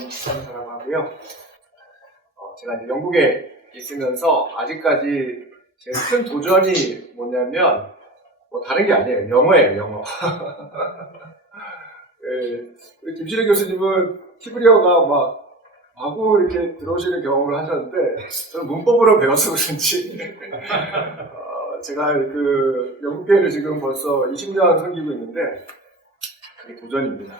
이선사라고 하고요. 제가 이제 영국에 있으면서 아직까지 제일 큰 도전이 뭐냐면 뭐 다른 게 아니에요. 영어예요, 영어. 네, 김신혜 교수님은 히브리어가 막 마구 이렇게 들어오시는 경험을 하셨는데 저는 문법으로 배워서 그런지 제가 그 영국교회를 지금 벌써 20년 섬기고 있는데 그게 도전입니다.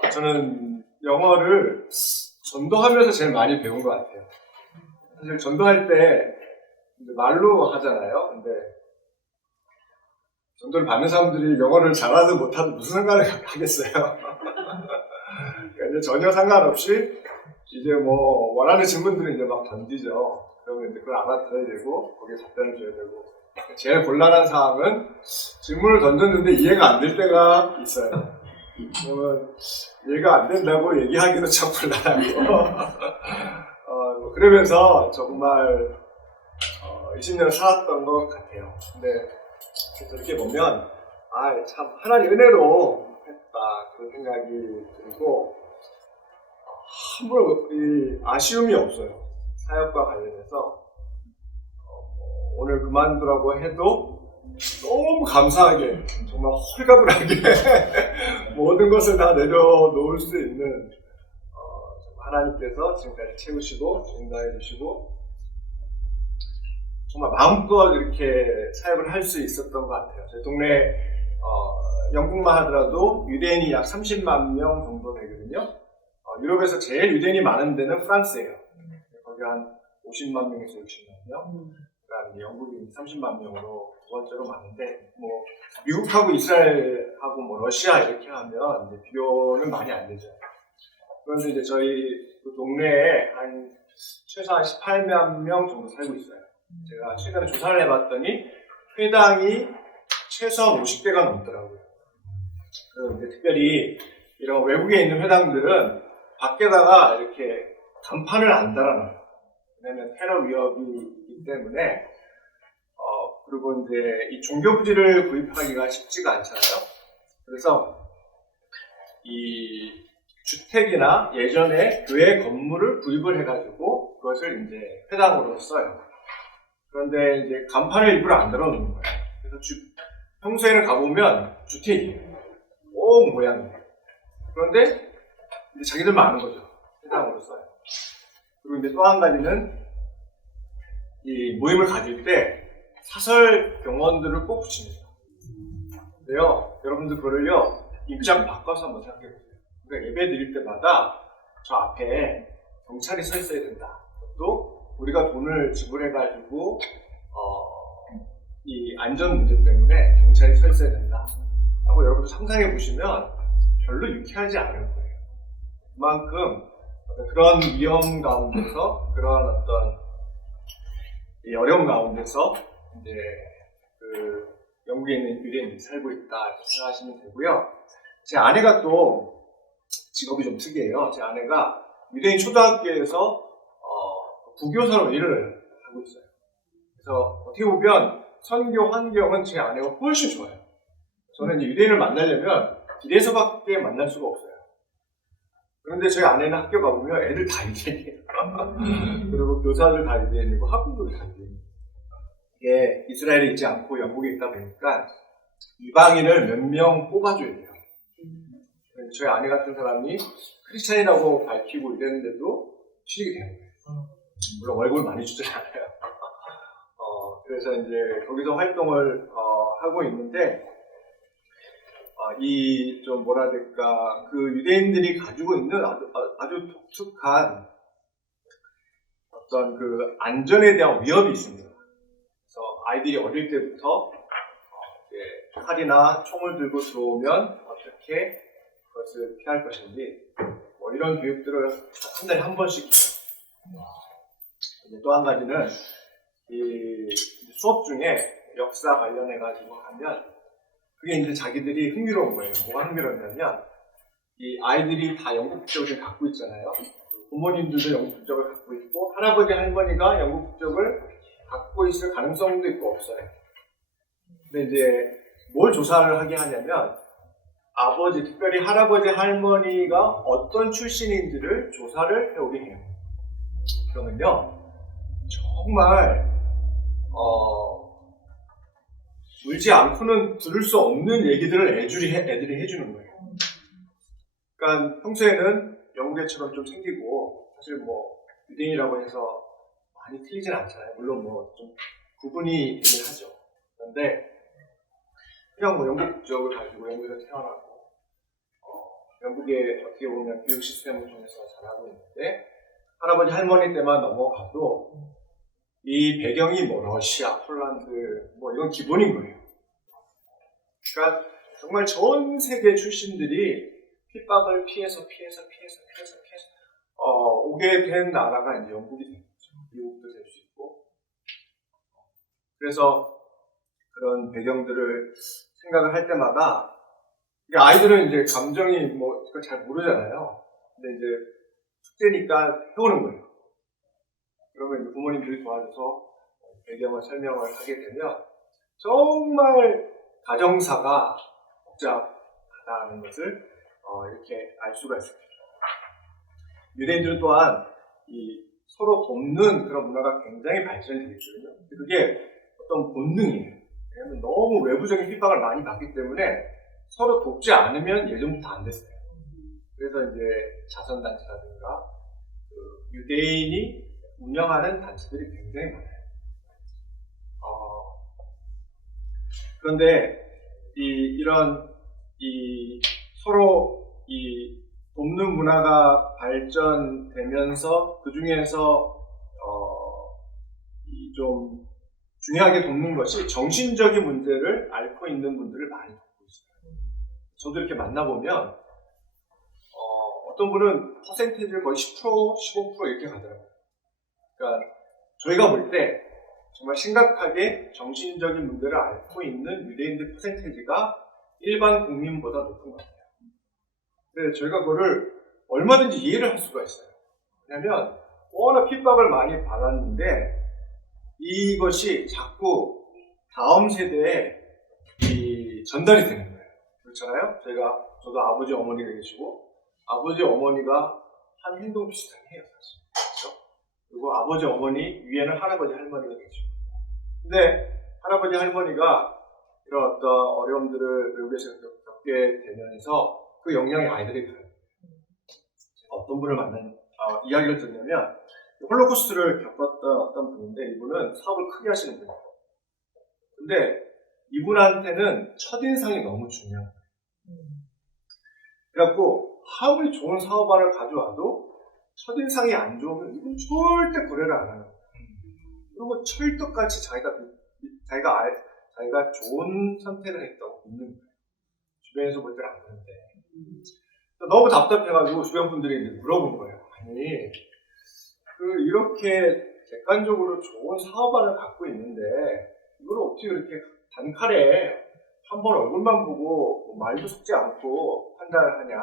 그래서 저는 영어를 전도하면서 제일 많이 배운 것 같아요. 사실 전도할 때 말로 하잖아요. 근데 전도를 받는 사람들이 영어를 잘하든 못하든 무슨 상관을 하겠어요. 그러니까 이제 전혀 상관없이 이제 뭐 원하는 질문들을 이제 막 던지죠. 그러면 이제 그걸 알아들어야 되고 거기에 답변을 줘야 되고 제일 곤란한 상황은 질문을 던졌는데 이해가 안 될 때가 있어요. 그러면 이해가 안 된다고 얘기하기도 참 곤란하고 그러면서 정말 20년을 살았던 것 같아요. 근데 이렇게 보면 참 하나님 은혜로 했다 그런 생각이 들고 함부로 아쉬움이 없어요. 사역과 관련해서 오늘 그만두라고 해도 너무 감사하게 정말 홀가분하게 모든 것을 다 내려놓을 수 있는 하나님께서 지금까지 채우시고 인도해 주시고 정말 마음껏 이렇게 사역을 할 수 있었던 것 같아요. 저희 동네 영국만 하더라도 유대인이 약 30만 명 정도 되거든요. 유럽에서 제일 유대인이 많은 데는 프랑스예요. 거기 한 50만 명에서 60만 명. 그다음에 영국이 30만 명으로 두 번째로 많은데 뭐 미국하고 이스라엘하고 뭐 러시아 이렇게 하면 이제 비교는 많이 안 되죠. 그런데 이제 저희 그 동네에 최소한 18만 명 정도 살고 있어요. 제가 최근에 조사를 해봤더니 회당이 최소한 50대가 넘더라고요. 그런데 특별히 이런 외국에 있는 회당들은 밖에다가 이렇게 간판을 안 달아놔요. 왜냐면 테러 위협이 있기 때문에 그리고 이제 이 종교 부지를 구입하기가 쉽지가 않잖아요. 그래서 이 주택이나 예전에 교회 건물을 구입을 해가지고 그것을 이제 회당으로 써요. 그런데 이제 간판을 일부러 안 달아놓는 거예요. 그래서 평소에는 가보면 주택이에요. 온 모양이에요. 그런데 이제 자기들만 아는 거죠. 회당으로 써요. 그리고 이제 또 한 가지는 이 모임을 가질 때 사설 병원들을 꼭 붙입니다. 근데요, 여러분들 그거를요, 입장 바꿔서 한번 생각해 보세요. 그러니까 예배 드릴 때마다 저 앞에 경찰이 서 있어야 된다. 또 우리가 돈을 지불해가지고 이 안전 문제 때문에 경찰이 서 있어야 된다. 하고 여러분들 상상해 보시면 별로 유쾌하지 않을 거예요. 그만큼 그런 위험 가운데서 그런 어떤 이 어려움 가운데서 이제 그 영국에 있는 유대인들이 살고 있다 이렇게 생각하시면 되고요. 제 아내가 또 직업이 좀 특이해요. 제 아내가 유대인 초등학교에서 부교사로 일을 하고 있어요. 그래서 어떻게 보면 선교 환경은 제 아내가 훨씬 좋아요. 저는 유대인을 만나려면 길에서밖에 만날 수가 없어요. 그런데 저희 아내는 학교 가보면 애들 다 유대인이에요. 그리고 교사들 다 유대인이고 학부모들 다 유대인이에요. 이게 이스라엘에 있지 않고 영국에 있다 보니까 이방인을 몇 명 뽑아줘야 돼요. 저희 아내 같은 사람이 크리스찬이라고 밝히고 이랬는데도 취직이 되는 거예요. 물론 월급을 많이 주지 않아요. 그래서 이제 거기서 활동을 하고 있는데 이 좀 뭐라 될까 그 유대인들이 가지고 있는 아주 독특한 어떤 그 안전에 대한 위협이 있습니다. 그래서 아이들이 어릴 때부터 칼이나 총을 들고 들어오면 어떻게 그것을 피할 것인지 뭐 이런 교육들을 한 달에 한 번씩 또 한 가지는 이 수업 중에 역사 관련해 가지고 하면 그게 이제 자기들이 흥미로운 거예요. 뭐가 흥미롭냐면 이 아이들이 다 영국 국적을 갖고 있잖아요. 부모님들도 영국 국적을 갖고 있고 할아버지 할머니가 영국 국적을 갖고 있을 가능성도 있고 없어요. 근데 이제 뭘 조사를 하게 하냐면 아버지, 특별히 할아버지, 할머니가 어떤 출신인지를 조사를 해오게 해요. 그러면요, 정말 울지 않고는 들을 수 없는 얘기들을 애들이 해주는 거예요. 그러니까 평소에는 영국애처럼 좀 생기고, 사실 뭐 유대인이라고 해서 많이 틀리진 않잖아요. 물론 뭐 좀 구분이 되긴 하죠. 그런데 그냥 뭐 영국 국적을 가지고 영국에서 태어나고 영국의 어떻게 보면 교육 시스템을 통해서 자라고 있는데, 할아버지 할머니 때만 넘어가도 이 배경이 뭐 러시아, 폴란드 뭐 이건 기본인 거예요. 그러니까 정말 전 세계 출신들이 핍박을 피해서 오게 된 나라가 이제 영국이 된 거죠. 미국도 될 수 있고. 그래서 그런 배경들을 생각을 할 때마다 아이들은 이제 감정이 뭐 잘 모르잖아요. 근데 이제 숙제니까 해오는 거예요. 그러면 이제 부모님들이 도와줘서 배경을 설명을 하게 되면 정말 가정사가 복잡하다는 것을 이렇게 알 수가 있습니다. 유대인들은 또한 이 서로 돕는 그런 문화가 굉장히 발전이 되어 있거든요. 그게 어떤 본능이에요. 왜냐하면 너무 외부적인 핍박을 많이 받기 때문에 서로 돕지 않으면 예전부터 안 됐어요. 그래서 이제 자선단체라든가 유대인이 운영하는 단체들이 굉장히 많아요. 그런데 이런 서로 돕는 문화가 발전되면서 그 중에서 좀 중요하게 돕는 것이 정신적인 문제를 앓고 있는 분들을 많이 돕고 있어요. 저도 이렇게 만나보면 어떤 분은 퍼센테이지를 거의 10%, 15% 이렇게 가더라고요. 그러니까 저희가 볼 때 정말 심각하게 정신적인 문제를 앓고 있는 유대인들 퍼센테이지가 일반 국민보다 높은 것 같아요. 근데 저희가 그거를 얼마든지 이해를 할 수가 있어요. 왜냐하면 워낙 핍박을 많이 받았는데 이것이 자꾸 다음 세대에 전달이 되는 거예요. 그렇잖아요? 저도 아버지, 어머니가 계시고 아버지, 어머니가 한 행동 비슷하게 해요, 사실. 그렇죠? 그리고 아버지, 어머니 위에는 할아버지, 할머니가 계시고. 근데 할아버지, 할머니가 이런 어떤 어려움들을 외국에서 겪게 되면서 그 영향이 아이들에게 가요. 어떤 분을 이야기를 듣냐면 홀로코스트를 겪었던 어떤 분인데 이분은 사업을 크게 하시는 분이에요. 근데 이분한테는 첫인상이 너무 중요한 거예요. 그래갖고 아무리 좋은 사업안을 가져와도 첫인상이 안 좋으면 이분 절대 거래를 안 하는 거예요. 그리고 철떡같이 자기가 좋은 선택을 했다고 믿는 거예요. 주변에서 볼 때는 안 그런데. 너무 답답해가지고 주변 분들이 이제 물어본 거예요. 아니, 이렇게 객관적으로 좋은 사업안을 갖고 있는데 이걸 어떻게 이렇게 단칼에 한번 얼굴만 보고 말도 섞지 않고 판단을 하냐.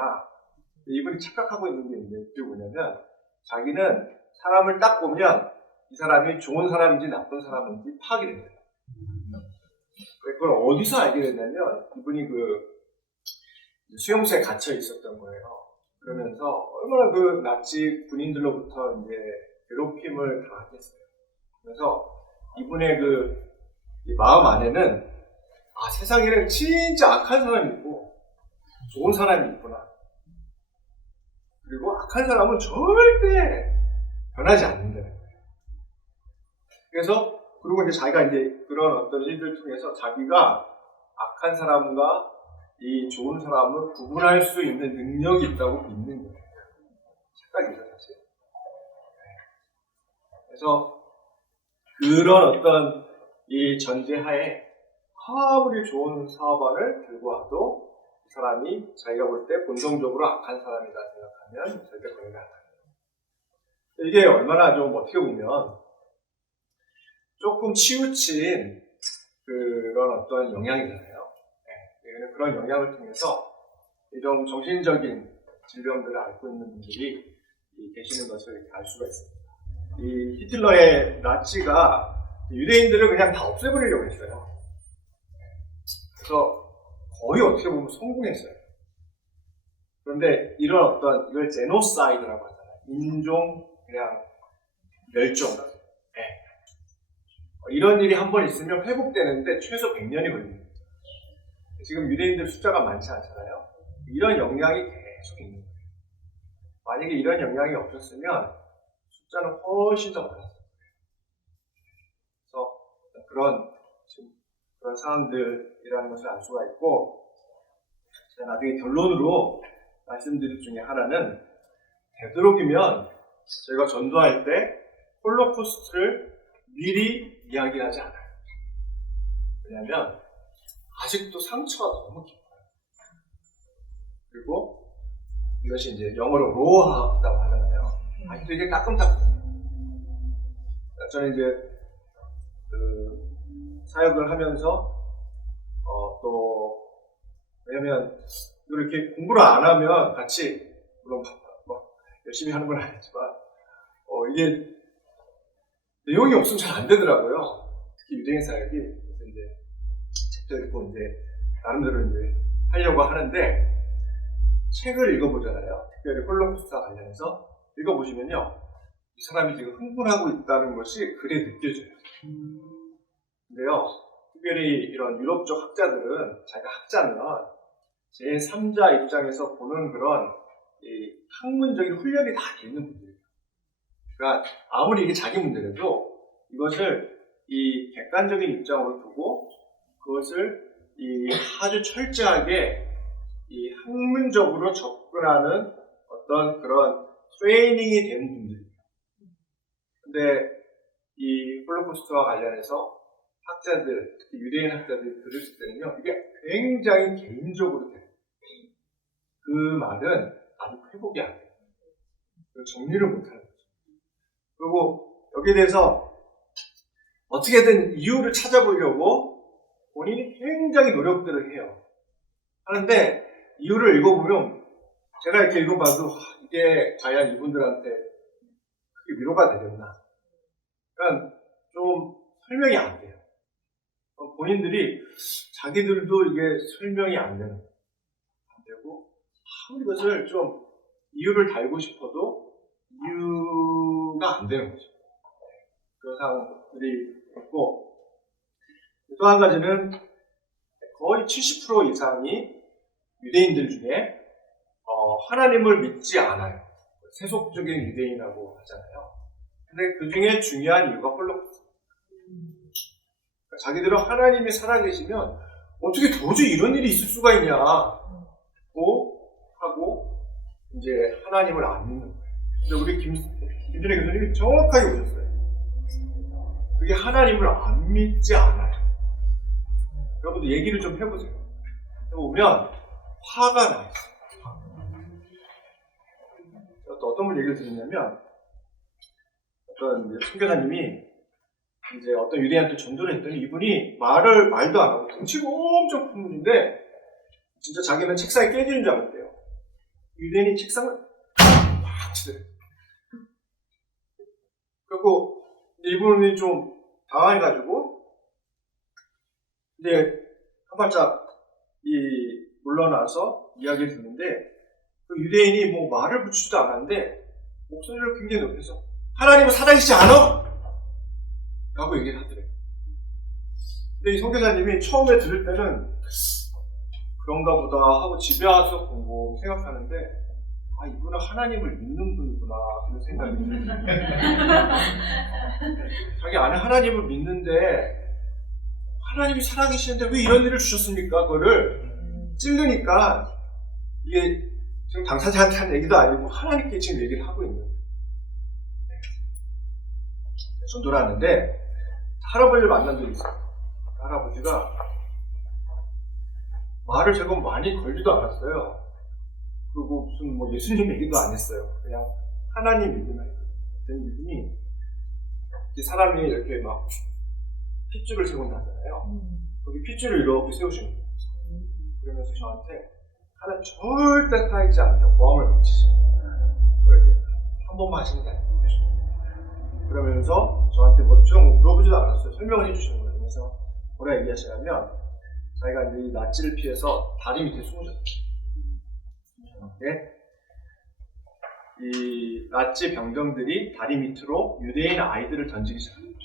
이분이 착각하고 있는 게 있는데 그게 뭐냐면 자기는 사람을 딱 보면 이 사람이 좋은 사람인지 나쁜 사람인지 파악이 됩니다. 그걸 어디서 알게 됐냐면 이분이 수용소에 갇혀 있었던 거예요. 그러면서 얼마나 그 나치 군인들로부터 이제 괴롭힘을 당했겠어요. 그래서 이분의 이 마음 안에는 세상에는 진짜 악한 사람이 있고 좋은 사람이 있구나. 그리고 악한 사람은 절대 변하지 않는다는 거예요. 그래서 그리고 이제 자기가 이제 그런 어떤 일들을 통해서 자기가 악한 사람과 이 좋은 사람을 구분할 수 있는 능력이 있다고 믿는 거예요. 착각이죠, 사실. 그래서 그런 어떤 이 전제하에 아무리 좋은 사업안을 들고 와도 이 사람이 자기가 볼 때 본성적으로 악한 사람이다 생각하면 절대 거래를 안 해요. 이게 얼마나 좀 어떻게 보면 조금 치우친 그런 어떤 영향이잖아요. 그런 영향을 통해서 좀 정신적인 질병들을 앓고 있는 분들이 계시는 것을 이렇게 알 수가 있습니다. 이 히틀러의 나치가 유대인들을 그냥 다 없애버리려고 했어요. 그래서 거의 어떻게 보면 성공했어요. 그런데 이런 어떤 이걸 제노사이드라고 하잖아요. 인종 그냥 멸종. 네. 이런 일이 한 번 있으면 회복되는데 최소 100년이 걸립니다. 지금 유대인들 숫자가 많지 않잖아요. 이런 영향이 계속 있는 거예요. 만약에 이런 영향이 없었으면 숫자는 훨씬 더 많았을 거예요. 그래서 그런 상황들이라는 것을 알 수가 있고, 제가 나중에 결론으로 말씀드릴 중에 하나는, 되도록이면 저희가 전도할 때 홀로코스트를 미리 이야기하지 않아요. 왜냐하면 아직도 상처가 너무 깊어요. 그리고 이것이 이제 영어로 로어하다고 하잖아요. 아직도 이게 따끔따끔. 저는 이제 사역을 하면서 또 왜냐면 이렇게 공부를 안 하면 같이 물론 열심히 하는 건 아니지만 이게 내용이 없으면 잘 안 되더라고요. 특히 유대인 사역이. 그래서 이제 책도 읽고 이제 나름대로 이제 하려고 하는데, 책을 읽어보잖아요. 특별히 홀로코스트와 관련해서 읽어보시면요, 이 사람이 지금 흥분하고 있다는 것이 글에 느껴져요. 근데요, 특별히 이런 유럽적 학자들은, 자기가 학자는 제3자 입장에서 보는 그런 이 학문적인 훈련이 다 돼 있는 분들이에요. 그러니까 아무리 이게 자기 문제라도 이것을 이 객관적인 입장으로 두고 그것을 이 아주 철저하게 이 학문적으로 접근하는 어떤 그런 트레이닝이 된 분들이에요. 근데 이 홀로코스트와 관련해서 학자들, 특히 유대인 학자들이 들으실 때는요, 이게 굉장히 개인적으로 돼요. 그 말은 아직 회복이 안 돼요. 정리를 못하는 거죠. 그리고 여기에 대해서 어떻게든 이유를 찾아보려고 본인이 굉장히 노력들을 해요. 하는데 이유를 읽어보면, 제가 이렇게 읽어봐도 이게 과연 이분들한테 크게 위로가 되겠나? 그러니까 좀 설명이 안 돼요. 본인들이 자기들도 이게 설명이 안 되고, 아무리 이것을 좀 이유를 달고 싶어도 이유가 안 되는 거죠. 그런 상황들이 있고, 또 한 가지는 거의 70% 이상이 유대인들 중에 하나님을 믿지 않아요. 세속적인 유대인이라고 하잖아요. 근데 그 중에 중요한 이유가 홀로코스트. 자기들은 하나님이 살아계시면 어떻게 도저히 이런 일이 있을 수가 있냐고 하고 이제 하나님을 안 믿는 거예요. 근데 우리 김준혜 교수님이 정확하게 보셨어요. 그게 하나님을 안 믿지 않아요. 여러분들 얘기를 좀 해보세요. 해보면 화가 나요. 어떤 분 얘기를 드리냐면, 어떤 선교사님이 이제 어떤 유대인한테 전도를 했더니 이분이 말도 안 하고 등치가 엄청 큰 분인데 진짜 자기는 책상에 깨지는 줄 알았대요. 유대인이 책상을 팍 치더래요. 그리고 이분이 좀 당황해가지고 이제 한 발짝 물러나서 이야기를 듣는데, 그 유대인이 뭐 말을 붙이지도 않았는데 목소리를 굉장히 높여서 하나님은 살아계시지 않아! 라고 얘기를 하더래요. 근데 이 선교사님이 처음에 들을 때는 그런가 보다 하고 집에 와서 공부 생각하는데, 이분은 하나님을 믿는 분이구나 이런 생각이 들어요. 자기 안에 하나님을 믿는데 하나님이 살아계시는데 왜 이런 일을 주셨습니까? 그거를 찔르니까 이게 지금 당사자한테 한 얘기도 아니고 하나님께 지금 얘기를 하고 있는 거예요. 전도를 하는데 할아버지를 만난 적이 있어요. 할아버지가 말을 제가 많이 걸지도 않았어요. 그리고 무슨 예수님 얘기도 안 했어요. 그냥 하나님 얘기만 했어요. 그랬더니 이분이 사람이 이렇게 막 핏줄을 세운다 하잖아요. 거기 핏줄을 이렇게 세우시는 거예요. 그러면서 저한테 하나님 절대 살아있지 않다 보함을 붙이시는 거예요. 그렇게 한 번만 하시는 게 아니에요. 그러면서 저한테 제가 물어보지도 않았어요. 설명을 해주시는 거예요. 그래서 뭐라 얘기하시냐면, 자기가 이제 이 낫지를 피해서 다리 밑에 숨으셨어요. 네? 이 나치 병정들이 다리 밑으로 유대인 아이들을 던지기 시작합니다.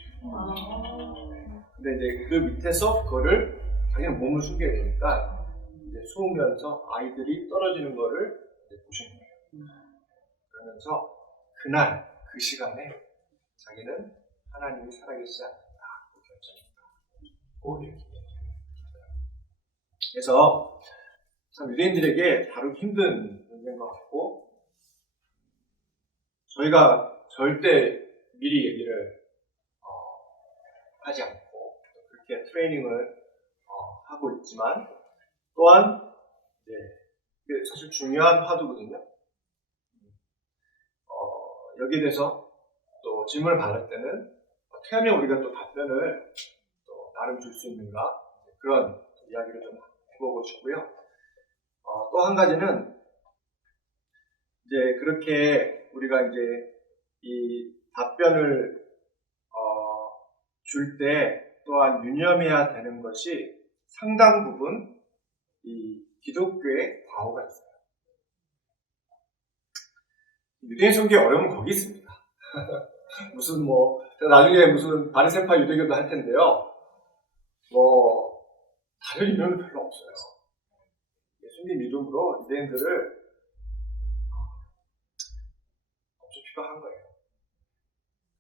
근데 이제 그 밑에서 그거를 자기는 몸을 숨겨야 되니까 이제 숨으면서 아이들이 떨어지는 거를 보신 거예요. 그러면서 그날 그 시간에 자기는 하나님이 살아계시지 않는다고 결정했다. 이렇게 그래서 참 유대인들에게 다루기 힘든 문제인 것 같고 저희가 절대 미리 얘기를 하지 않고 그렇게 트레이닝을 하고 있지만 또한 이게 사실 중요한 화두거든요. 여기에 대해서 또 질문을 받을 때는 어떻게 하면 우리가 또 답변을 또 나름 줄 수 있는가 그런 이야기를 좀 해보고 싶고요. 또 한 가지는 이제 그렇게 우리가 이제 이 답변을 줄 때 또한 유념해야 되는 것이 상당 부분 이 기독교의 과오가 있어요. 유대인 섬기기 어려우면 거기 있습니다. 무슨 제가 나중에 무슨 바리새파 유대교도 할 텐데요. 다른 이유는 별로 없어요. 예수님 이름으로 유대인들을 엄청 핍박한 거예요.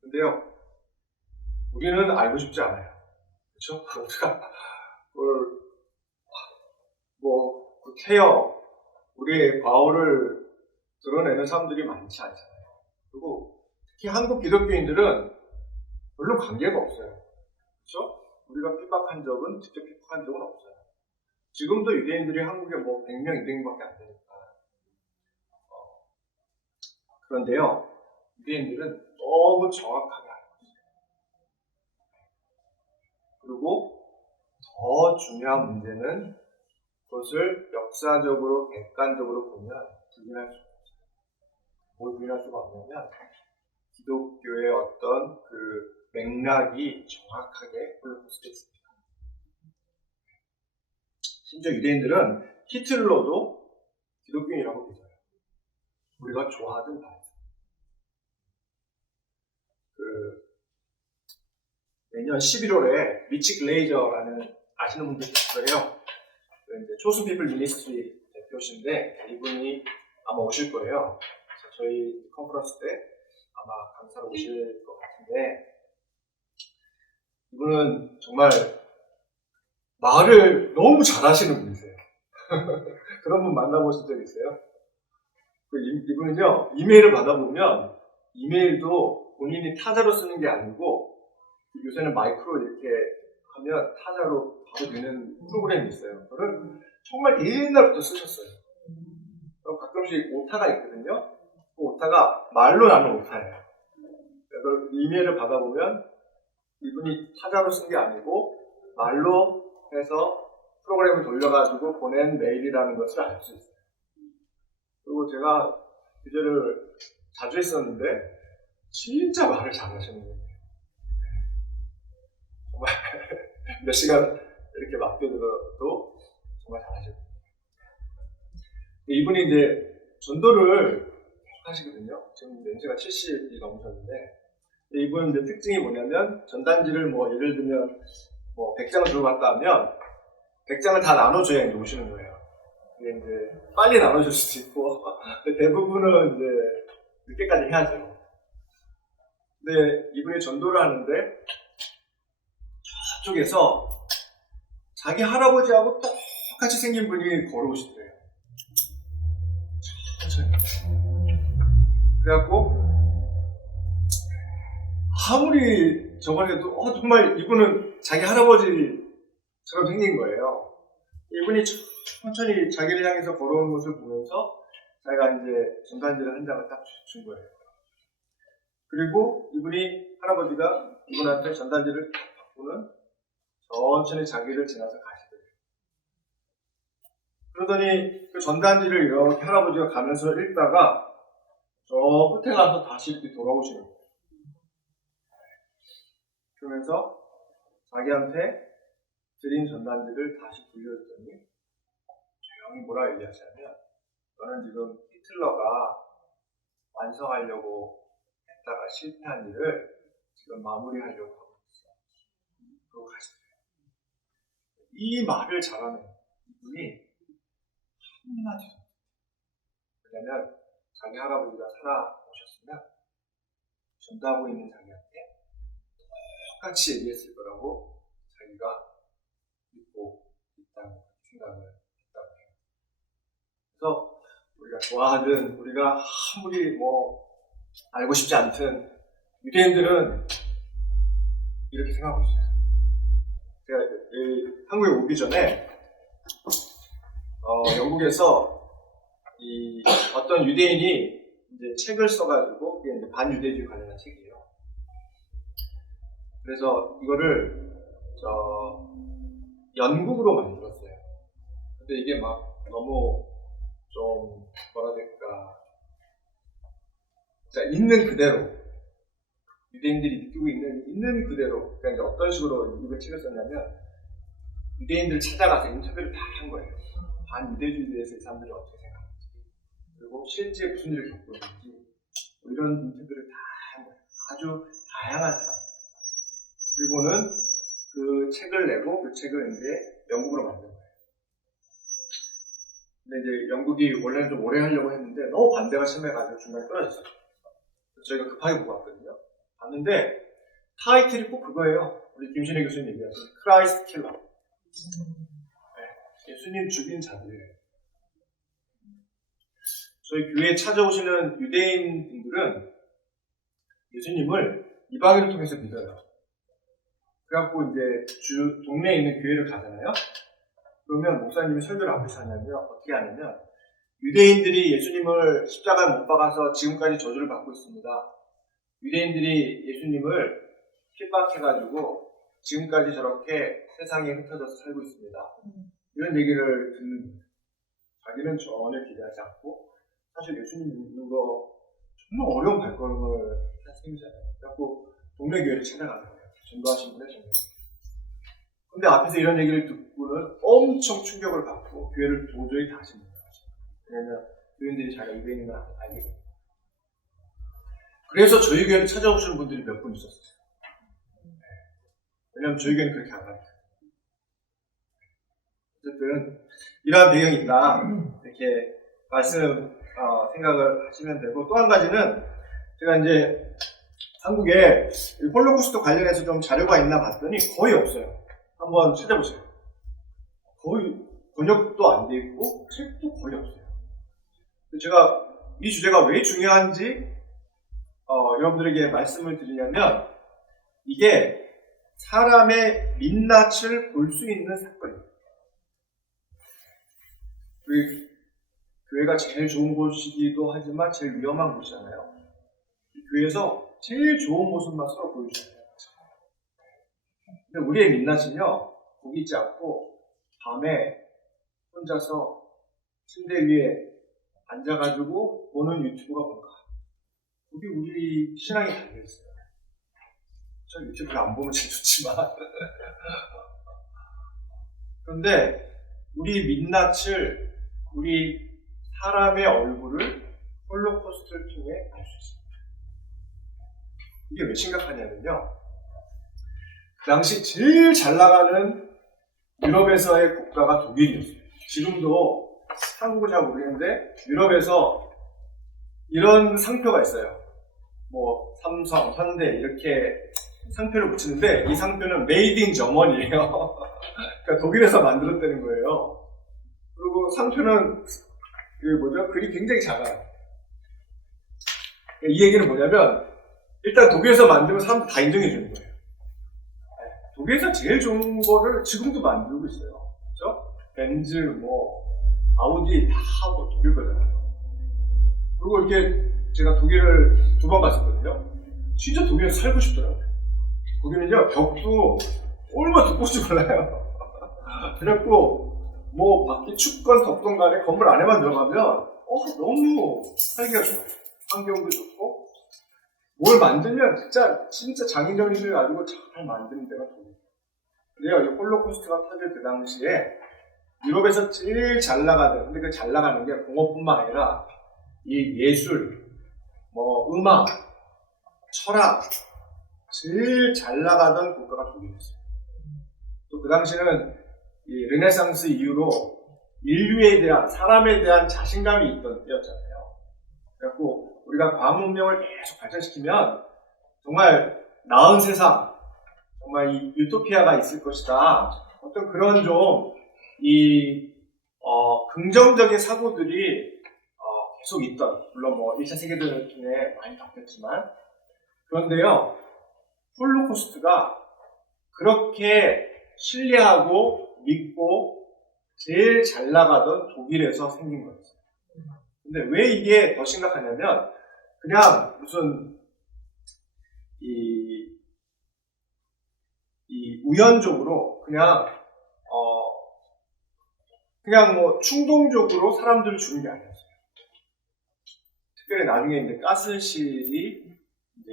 근데요, 우리는 알고 싶지 않아요. 그렇죠? 우리가 케어, 우리의 과오를 드러내는 사람들이 많지 않잖아요. 그리고 특히 한국 기독교인들은 별로 관계가 없어요. 그렇죠? 우리가 핍박한 적은, 직접 핍박한 적은 없어요. 지금도 유대인들이 한국에 100명, 200명밖에 안 되니까. 그런데요, 유대인들은 너무 정확하게 알고 있어요. 그리고 더 중요한 문제는 그것을 역사적으로, 객관적으로 보면 부인할 수가 없어요. 뭘 부인할 수가 없냐면 기독교의 어떤 그 맥락이 정확하게 홀로코스트에 있습니다. 심지어 유대인들은 히틀러도 기독교인이라고 믿어요. 우리가 좋아하든 말든. 내년 11월에 리치 글레이저라는 아시는 분들 있을 거예요. 이제 초순 피플 미니스트리 대표신데 이분이 아마 오실 거예요. 그래서 저희 컨퍼런스 때 아마 강사로 오실 것 같은데 이분은 정말 말을 너무 잘하시는 분이세요. 그런 분 만나보신 적 있어요? 이분은요, 이메일을 받아보면 이메일도 본인이 타자로 쓰는 게 아니고 요새는 마이크로 이렇게 하면 타자로 바로 되는 프로그램이 있어요. 그걸 정말 옛날부터 쓰셨어요. 가끔씩 오타가 있거든요. 그 오타가 말로 나는 오타예요. 그래서 이메일을 받아보면 이분이 타자로 쓴 게 아니고 말로 해서 프로그램을 돌려가지고 보낸 메일이라는 것을 알 수 있어요. 그리고 제가 교제를 자주 했었는데 진짜 말을 잘하시는 거예요. 정말 몇 시간 이렇게 맡겨들어도 정말 잘하시고 이분이 이제 전도를 계속 하시거든요. 지금 연세가 70이 넘으셨는데 이분 이제 특징이 뭐냐면 전단지를 예를 들면 100장을 들어갔다 하면 100장을 다 나눠줘야 이제 오시는 거예요. 이게 이제 빨리 나눠줄 수도 있고 대부분은 이제 늦게까지 해야죠. 근데 이분이 전도를 하는데 저쪽에서 자기 할아버지하고 똑같이 생긴 분이 걸어오시더래요. 천천히. 그래갖고 아무리 저걸 해도 정말 이분은 자기 할아버지처럼 생긴 거예요. 이분이 천천히 자기를 향해서 걸어오는 것을 보면서 자기가 이제 전단지를 한 장을 딱 준 거예요. 그리고 이분이 할아버지가 이분한테 전단지를 딱 받고는 천천히 자기를 지나서 가시더래요. 그러더니 그 전단지를 이렇게 할아버지가 가면서 읽다가 저 끝에 가서 다시 이렇게 돌아오시는 거예요. 그러면서 자기한테 드린 전단지를 다시 돌려줬더니 조용히 뭐라 얘기하시냐면 저는 지금 히틀러가 완성하려고 했다가 실패한 일을 지금 마무리하려고 하고 있어요. 그러고 가시대요. 이 말을 잘하는 이분이 한마디도. 왜냐면 자기 할아버지가 살아오셨으면 전도하고 있는 자기한테 똑같이 얘기했을 거라고 자기가 믿고 있다고 생각을 했다고 해요. 그래서 우리가 좋아하든 우리가 아무리 알고 싶지 않든 유대인들은 이렇게 생각하고 있어요. 제가 한국에 오기 전에 영국에서 어떤 유대인이 이제 책을 써가지고 그게 이제 반유대주의 관련한 책이에요. 그래서 이거를 연극으로 만들었어요. 근데 이게 막 너무 좀 뭐라 될까, 자, 있는 그대로 유대인들이 느끼고 있는 그대로, 그러니까 이제 어떤 식으로 이걸 책을 썼냐면 유대인들 찾아가서 인터뷰를 다 한 거예요. 반유대주의에 대해서 이 사람들이 어떻게 생각하는지, 그리고 실제 무슨 일을 겪고 있는지 이런 인터뷰를 다 한 거예요. 아주 다양한 사람. 그리고는 그 책을 내고 그 책을 이제 영국으로 만든 거예요. 근데 이제 영국이 원래는 좀 오래 하려고 했는데 너무 반대가 심해가지고 중간에 끊어졌어요. 그래서 저희가 급하게 보고 왔거든요. 봤는데 타이틀이 꼭 그거예요. 우리 김신혜 교수님 얘기하신 크라이스트 킬러. 네, 예수님 죽인 자들이에요. 저희 교회에 찾아오시는 유대인 분들은 예수님을 이방인을 통해서 믿어요. 그래갖고 이제 동네에 있는 교회를 가잖아요. 그러면 목사님이 설교를 어떻게 하냐면, 유대인들이 예수님을 십자가에 못 박아서 지금까지 저주를 받고 있습니다. 유대인들이 예수님을 핍박해가지고 지금까지 저렇게 세상에 흩어져서 살고 있습니다. 이런 얘기를 듣는 거예요. 자기는 전혀 기대하지 않고, 사실 예수님 믿는 거 정말 어려운 발걸음을 한 셈이잖아요. 그래갖고 동네 교회를 찾아가는 거예요. 전도하신 분의 전도. 근데 앞에서 이런 얘기를 듣고는 엄청 충격을 받고 교회를 도저히 다시 못 나가죠. 왜냐면 교인들이 자기가 유대인인 걸 알게 됩니다. 그래서 저희 교회를 찾아오시는 분들이 몇 분 있었어요. 왜냐면 저희 교회는 그렇게 안 가니까. 어쨌든 이러한 배경이 있다, 이렇게 생각을 하시면 되고, 또 한 가지는 제가 이제 한국에 홀로코스트 관련해서 좀 자료가 있나 봤더니 거의 없어요. 한번 찾아보세요. 거의 번역도 안 돼 있고 책도 거의 없어요. 제가 이 주제가 왜 중요한지 여러분들에게 말씀을 드리려면, 이게 사람의 민낯을 볼 수 있는 사건이에요. 교회가 제일 좋은 곳이기도 하지만 제일 위험한 곳이잖아요. 교회에서 제일 좋은 모습만 서로 보여줘야 돼요. 근데 우리의 민낯은요, 거기 있지 않고 밤에 혼자서 침대 위에 앉아가지고 보는 유튜브가 뭔가, 거기 우리 신앙이 달려있어요. 저 유튜브를 안 보면 제일 좋지만 그런데 우리 민낯을, 우리 사람의 얼굴을 홀로코스트를 통해 알 수 있습니다. 이게 왜 심각하냐면요, 그 당시 제일 잘 나가는 유럽에서의 국가가 독일이었어요. 지금도 한국은 잘 모르겠는데 유럽에서 이런 상표가 있어요. 삼성, 현대 이렇게 상표를 붙이는데 이 상표는 메이드 인 저머니예요. 그러니까 독일에서 만들었다는 거예요. 그리고 상표는 글이 굉장히 작아요. 이 얘기는 뭐냐면, 일단 독일에서 만들면 사람들 다 인정해 주는 거예요. 독일에서 제일 좋은 거를 지금도 만들고 있어요. 그렇죠? 벤츠, 아우디 다 독일 거잖아요. 그리고 이렇게 제가 독일을 2번 갔었거든요. 진짜 독일에서 살고 싶더라고요. 거기는요, 벽도 얼마나 두꺼울지 몰라요. 그래갖고 밖에 춥건 덥건 간에 건물 안에만 들어가면 너무 살기가 좋아요. 환경도 좋고, 뭘 만들면 진짜 장인정신을 가지고 잘 만드는 데가 독일. 그래요. 이 홀로코스트가 터질 그 당시에 유럽에서 제일 잘 나가는, 근데 그 잘 나가는 게 공업뿐만 아니라 이 예술, 뭐 음악, 철학, 제일 잘 나가던 국가가 독일이었어요. 또 그 당시는 이 르네상스 이후로 인류에 대한, 사람에 대한 자신감이 있던 때였잖아요. 그래갖고 우리가 과학 문명을 계속 발전시키면 정말 나은 세상, 정말 이 유토피아가 있을 것이다. 어떤 그런 좀 긍정적인 사고들이 계속 있던, 물론 뭐 1차 세계대전 중에 많이 바뀌었지만, 그런데요, 홀로코스트가 그렇게 신뢰하고 믿고 제일 잘 나가던 독일에서 생긴 거였어요. 근데 왜 이게 더 심각하냐면, 그냥 무슨 우연적으로 그냥 뭐 충동적으로 사람들을 죽인 게 아니었어요. 특별히 나중에 이제 가스실이 이제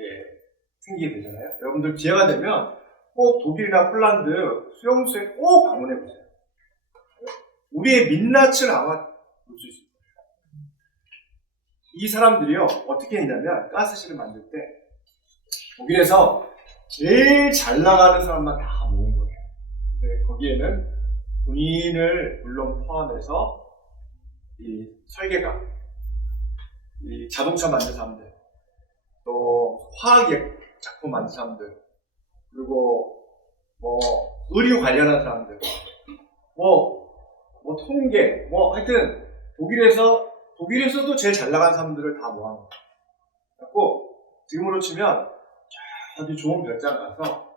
생기게 되잖아요. 여러분들 기회가 되면 꼭 독일이나 폴란드 수용소에 꼭 방문해 보세요. 우리의 민낯을 아마 볼 수 있을 거예요. 이 사람들이요, 어떻게 했냐면 가스실을 만들 때 독일에서 제일 잘 나가는 사람만 다 모은 거예요. 근데 거기에는 군인을 물론 포함해서 이 설계가, 이 자동차 만든 사람들, 또 화학 작품 만든 사람들, 그리고 뭐 의류 관련한 사람들, 뭐 통계, 뭐 하여튼 독일에서도 제일 잘 나간 사람들을 다 모아놓은 거예요. 그래서 지금으로 치면 아주 좋은 별장 가서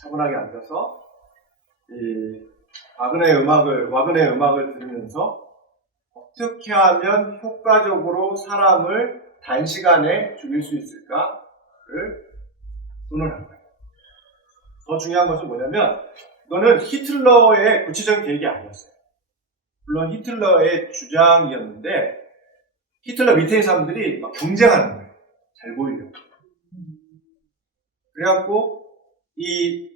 차분하게 앉아서 이 와그네의 음악을 들으면서 어떻게 하면 효과적으로 사람을 단시간에 죽일 수 있을까를 의논한 거예요. 더 중요한 것은 뭐냐면, 이거는 히틀러의 구체적인 계획이 아니었어요. 물론 히틀러의 주장이었는데, 히틀러 밑에 있는 사람들이 막 경쟁하는 거예요. 잘 보이려고. 그래갖고 이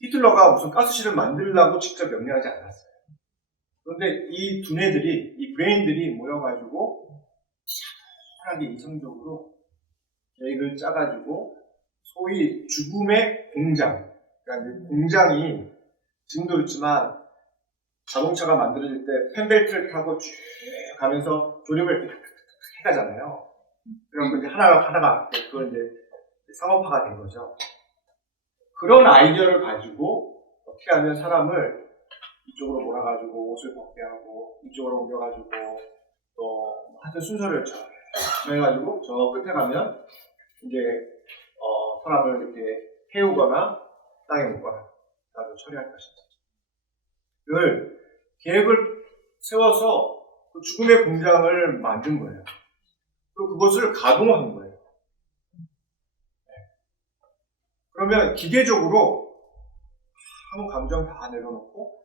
히틀러가 무슨 가스실을 만들려고 직접 명령하지 않았어요. 그런데 이 두뇌들이, 이 브레인들이 모여가지고 차분하게 이성적으로 계획을 짜가지고 소위 죽음의 공장, 그러니까 공장이 지금도 그렇지만 자동차가 만들어질 때 펜벨트를 타고 쭉 가면서 조립을 이렇게 해가잖아요. 그럼 이제 하나가 그걸 이제 상업화가 된 거죠. 그런 아이디어를 가지고 어떻게 하면 사람을 이쪽으로 몰아가지고 옷을 벗게 하고 이쪽으로 옮겨가지고 또 하여튼 순서를 정해가지고 저 끝에 가면 이제 사람을 이렇게 태우거나 땅에 묻거나 나도 처리할 것인지 계획을 세워서 그 죽음의 공장을 만든 거예요. 그리고 그것을 가동한 거예요. 그러면 기계적으로 아무 감정 다 내려놓고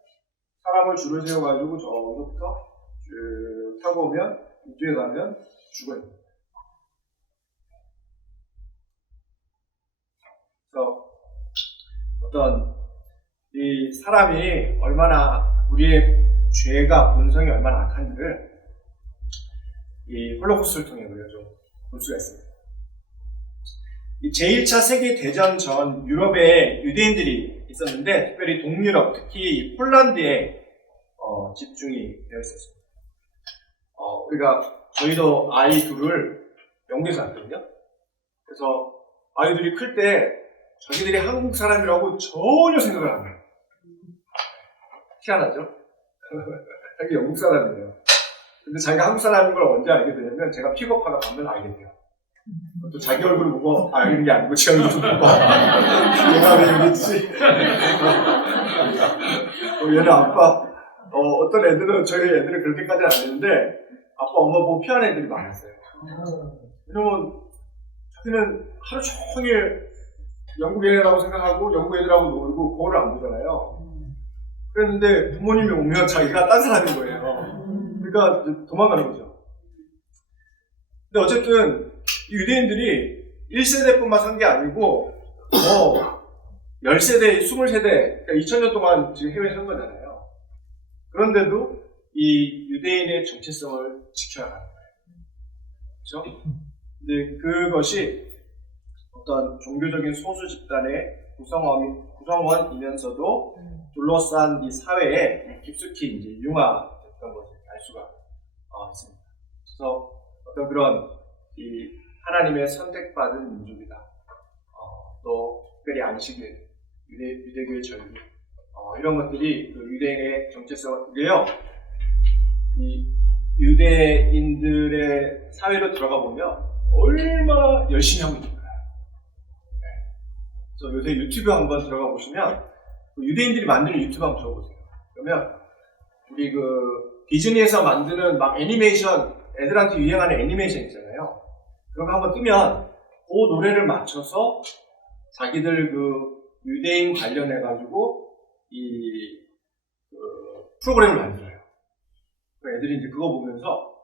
사람을 줄을 세워가지고 저기서부터 쭉 타고 오면 이쪽에 가면 죽어요. 그래서 어떤 이 사람이 얼마나 우리의 죄가 본성이 얼마나 악한지를 이 홀로코스트를 통해 우리가 좀 볼 수가 있습니다. 이 제1차 세계대전 전 유럽에 유대인들이 있었는데 특별히 동유럽, 특히 폴란드에 집중이 되어 있었습니다. 저희도 아이 둘을 영국에서 낳거든요. 그래서 아이들이 클 때 자기들이 한국 사람이라고 전혀 생각을 안 해요. 희한하죠? 자기 영국 사람이에요. 근데 자기가 한국 사람인 걸 언제 알게 되냐면 제가 픽업하러 가면 알게 돼요. 또 자기 얼굴을 보고 이런 게 아니고 지 얼굴을 보고 얘가 왜 이랬지? 얘는 아빠 어떤 애들은 저희 애들은 그렇게까지 안 했는데 아빠 엄마 보고 피하는 애들이 많았어요. 왜냐면 자기는 하루 종일 영국 애라고 생각하고 영국 애들하고 놀고 거울을 안 보잖아요. 그랬는데 부모님이 오면 자기가 딴 사람인 거예요. 그러니까 도망가는 거죠. 근데 어쨌든 이 유대인들이 1세대뿐만 산 게 아니고 10세대, 20세대, 그러니까 2000년 동안 지금 해외에 산 거잖아요. 그런데도 이 유대인의 정체성을 지켜야 하는 거예요. 그렇죠? 근데 그것이 어떤 종교적인 소수 집단의 구성원이면서도 둘러싼 이 사회에 깊숙이 이제 융화됐던 것을 알 수가 있습니다. 그래서 어떤 그런 이 하나님의 선택받은 민족이다. 또 특별히 안식일, 유대교의 절기, 이런 것들이 그 유대인의 정체성이고요. 이 유대인들의 사회로 들어가 보면 얼마나 열심히 하고 있는가요? 그래서 요새 유튜브 한번 들어가 보시면 그 유대인들이 만드는 유튜브 한번 들어보세요. 그러면 우리 그 디즈니에서 만드는 막 애니메이션, 애들한테 유행하는 애니메이션 있잖아요. 그런 거 한번 뜨면 그 노래를 맞춰서 자기들 그 유대인 관련해가지고 그 프로그램을 만들어요. 그 애들이 이제 그거 보면서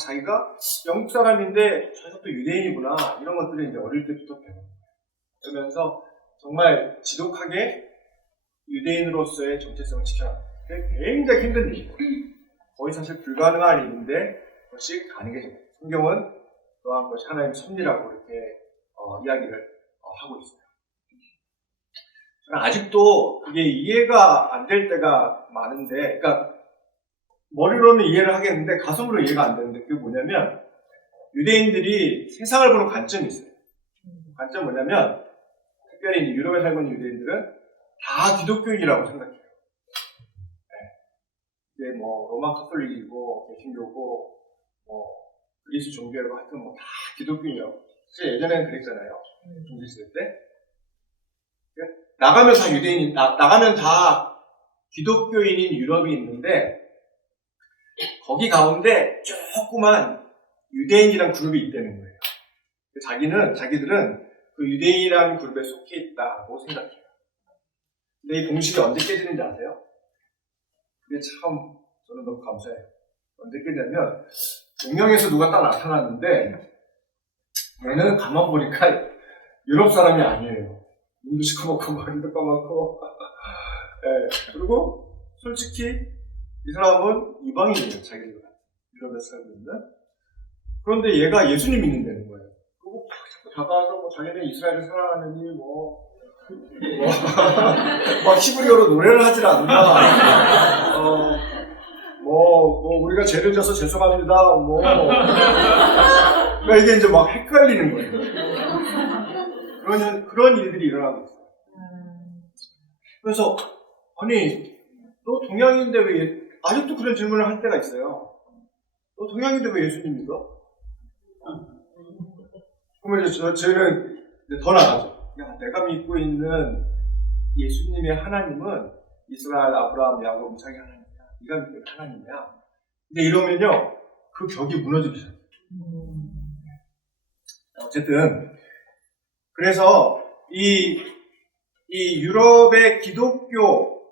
자기가 영국 사람인데 자기가 또 유대인이구나 이런 것들을 이제 어릴 때부터 배워요. 그러면서 정말 지독하게 유대인으로서의 정체성을 지켜라. 굉장히 힘든 일이에요. 거의 사실 불가능한 일인데 그것이 가능해집니다. 성경은 또한 그것이 하나님의 섭리라고 이렇게 이야기를 하고 있어요. 저는 아직도 그게 이해가 안 될 때가 많은데, 그러니까 머리로는 이해를 하겠는데 가슴으로 이해가 안 되는데 그게 뭐냐면 유대인들이 세상을 보는 관점이 있어요. 관점이 뭐냐면 특별히 이제 유럽에 살고 있는 유대인들은 다 기독교인이라고 생각해요. 이제 뭐 로마 카톨릭이고 개신교고 뭐 그리스 종교고 하여튼 뭐 다 기독교인이라고. 사실 예전에는 그랬잖아요. 종교시대 때 나가면 다 유대인, 나가면 다 기독교인인 유럽이 있는데 거기 가운데 조그만 유대인이란 그룹이 있다는 거예요. 자기들은 그 유대인이라는 그룹에 속해 있다고 생각해요. 근데 이 공식이 언제 깨지는지 아세요? 그게 참 저는 너무 감사해요. 언제 깨지냐면 운명에서 누가 딱 나타났는데 얘는 가만 보니까 유럽 사람이 아니에요. 눈도 시커멓고 머리도 까맣고 그리고 솔직히 이 사람은 이방인이에요. 자기들과 유럽에서 살고 있는. 그런데 얘가 예수님 믿는다는 거예요. 그리고 자꾸 다가와서 뭐 자기는 이스라엘을 사랑하느니 막 히브리어로 노래를 하질 않나. 우리가 죄를 져서 죄송합니다. 그러니까 이게 이제 막 헷갈리는 거예요. 그런 일들이 일어나고 있어요. 그래서 아니 너 동양인인데 왜 아직도 그런 질문을 할 때가 있어요. 너 동양인인데 왜 예수님 믿어? 그러면 이제 저희는 더 나가죠. 야, 내가 믿고 있는 예수님의 하나님은 이스라엘, 아브라함, 야곱, 이삭의 하나님이야. 네가 믿고 있는 하나님이야. 근데 이러면요, 그 격이 무너지기 시작해요. 어쨌든 그래서 이 유럽의 기독교,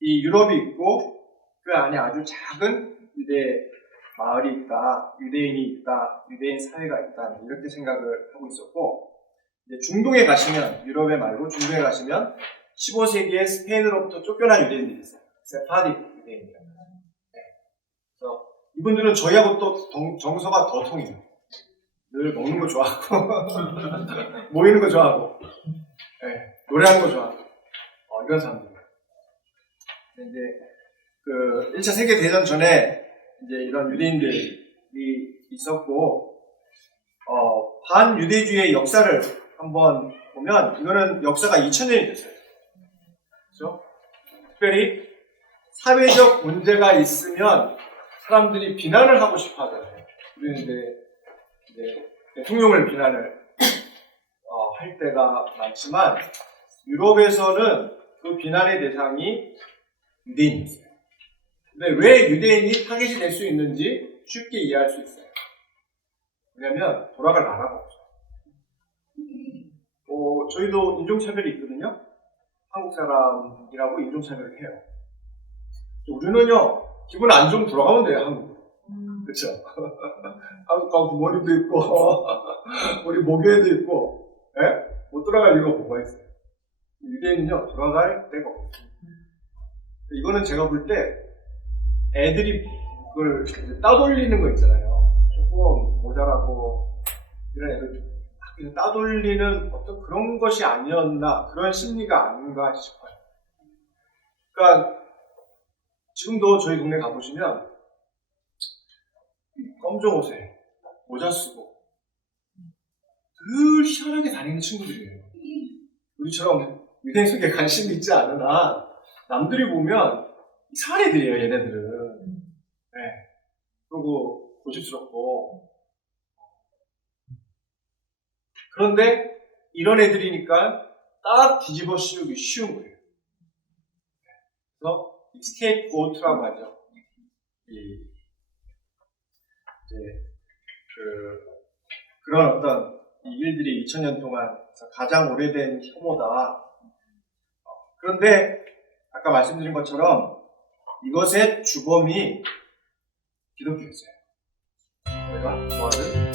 이 유럽이 있고 그 안에 아주 작은 유대 마을이 있다, 유대인이 있다, 유대인 사회가 있다 이렇게 생각을 하고 있었고 이제 중동에 가시면 유럽에 말고 중동에 가시면 15세기에 스페인으로부터 쫓겨난 유대인들이 있어요. 세파디 유대인들. 그래서 이분들은 저희하고 또 정서가 더 통해요. 늘 먹는 거 좋아하고 모이는 거 좋아하고 노래하는 거 좋아하고 이런 사람들. 이제 그 1차 세계 대전 전에 이제 이런 유대인들이 있었고 반유대주의의 역사를 한번 보면 이거는 역사가 2000년이 됐어요. 그렇죠? 특별히 사회적 문제가 있으면 사람들이 비난을 하고 싶어 하잖아요. 우리는 이제 대통령을 비난을 할 때가 많지만 유럽에서는 그 비난의 대상이 유대인이었어요. 근데 왜 유대인이 타겟이 될 수 있는지 쉽게 이해할 수 있어요. 왜냐하면 돌아갈 나라가 없어요. 저희도 인종차별이 있거든요. 한국 사람이라고 인종차별을 해요. 우리는요, 기분 안 좋으면 돌아가면 돼요, 한국으로. 그쵸? 한국 가면 부모님도 있고, 우리 모교회도 있고, 못 돌아갈 이유가 뭐가 있어요? 유대인은요, 돌아갈 데가 없어요. 이거는 제가 볼 때, 애들이 그걸 이제 따돌리는 거 있잖아요. 조금 모자라고 이런 애들 학교에서 따돌리는 어떤 그런 것이 아니었나, 그런 심리가 아닌가 싶어요. 그러니까 지금도 저희 동네 가보시면 검정 옷에 모자 쓰고 늘 희한하게 다니는 친구들이에요. 우리처럼 유대인 속에 관심이 있지 않으나 남들이 보면 이상한 애들이에요, 얘네들은. 네. 그리고 고집스럽고. 그런데 이런 애들이니까 딱 뒤집어 씌우기 쉬운 거예요. 그래서 스케이프고트라고 하죠. 이제 그런 어떤 이 일들이 2000년 동안 가장 오래된 혐오다. 그런데 아까 말씀드린 것처럼 이것의 주범이 기독교였어요. 내가 좋아하는